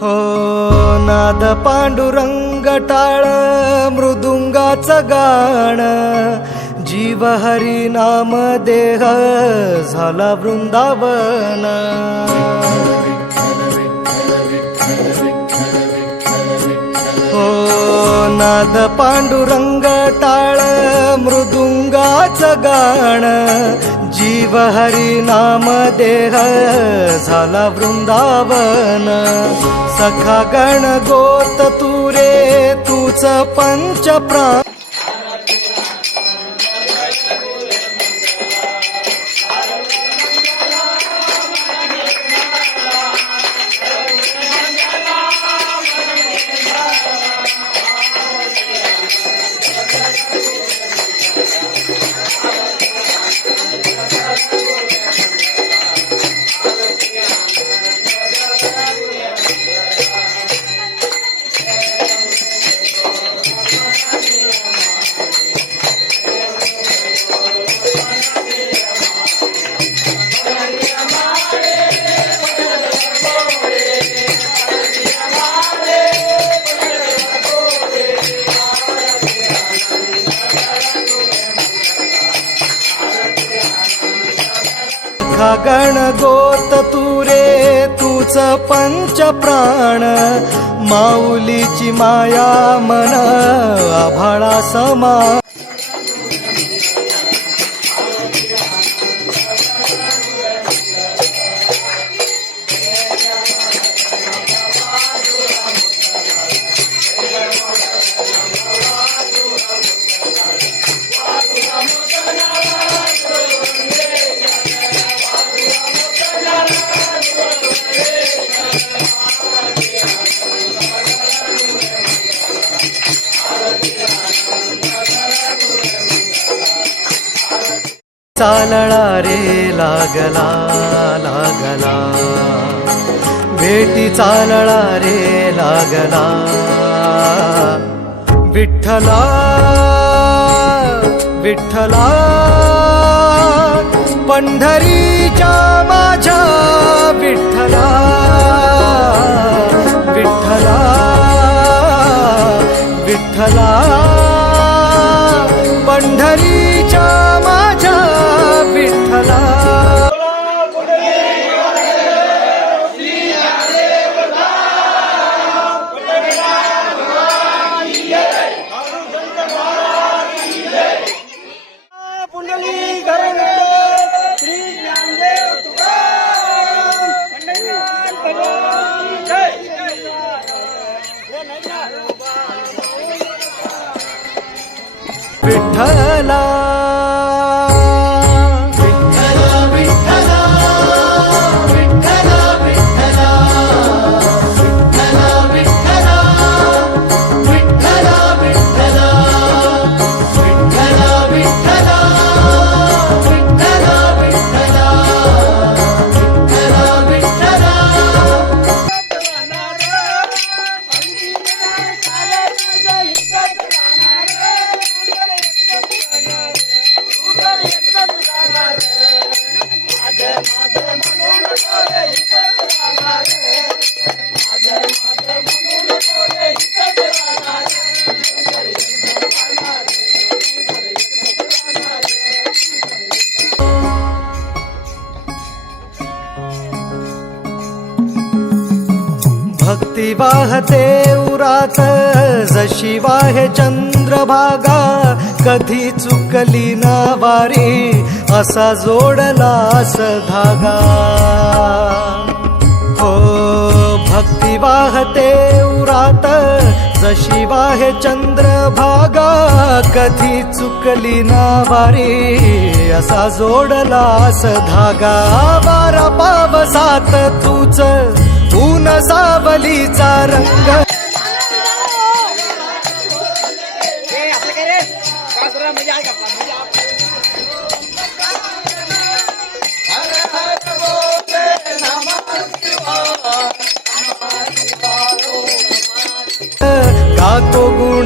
हो नाद पांडुरंग टाळ मृदुंगाचं गाण. जीव हरी नाम देह झाला वृंदावन. हो नाद पांडुरंग टाळ मृदुंगाचं गाण. जीव हरी नाम देह झाला वृंदावन. सखा गण गोत तुरे तूच पंच प्राण गण गोत तुरे तूच पंच प्राण. माऊलीची माया मन आभाळा समा चालळा रे लागला लागला. भेटी चालळा रे लागला. विठ्ठला विठ्ठला पंढरीच्या माझ्या विठ्ठला विठ्ठला विठ्ठला पंढरीच्या विठ्ठला. भक्ती वाहते उरात जशी वाहे चंद्रभागा कधी चुकली ना वारी असा जोडलास धागा. हो भक्ती वाहते उरात जशी वाहे चंद्रभागा कधी चुकली ना वारी असा जोडलास धागा. वारा पावसात तूच ऊन सावलीचा रंग.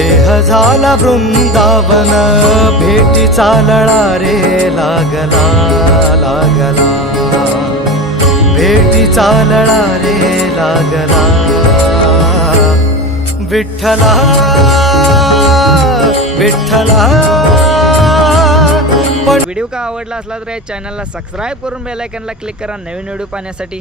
देह झाला वृंदावन भेटी लळा रे लागला लागला. भेटी लळा रे लागला. विठ्ठला विठ्ठला. पण व्हिडिओ का आवडला असला तर या चॅनलला सबस्क्राईब करून बेलायकनला क्लिक करा. नवीन व्हिडिओ पाहण्यासाठी.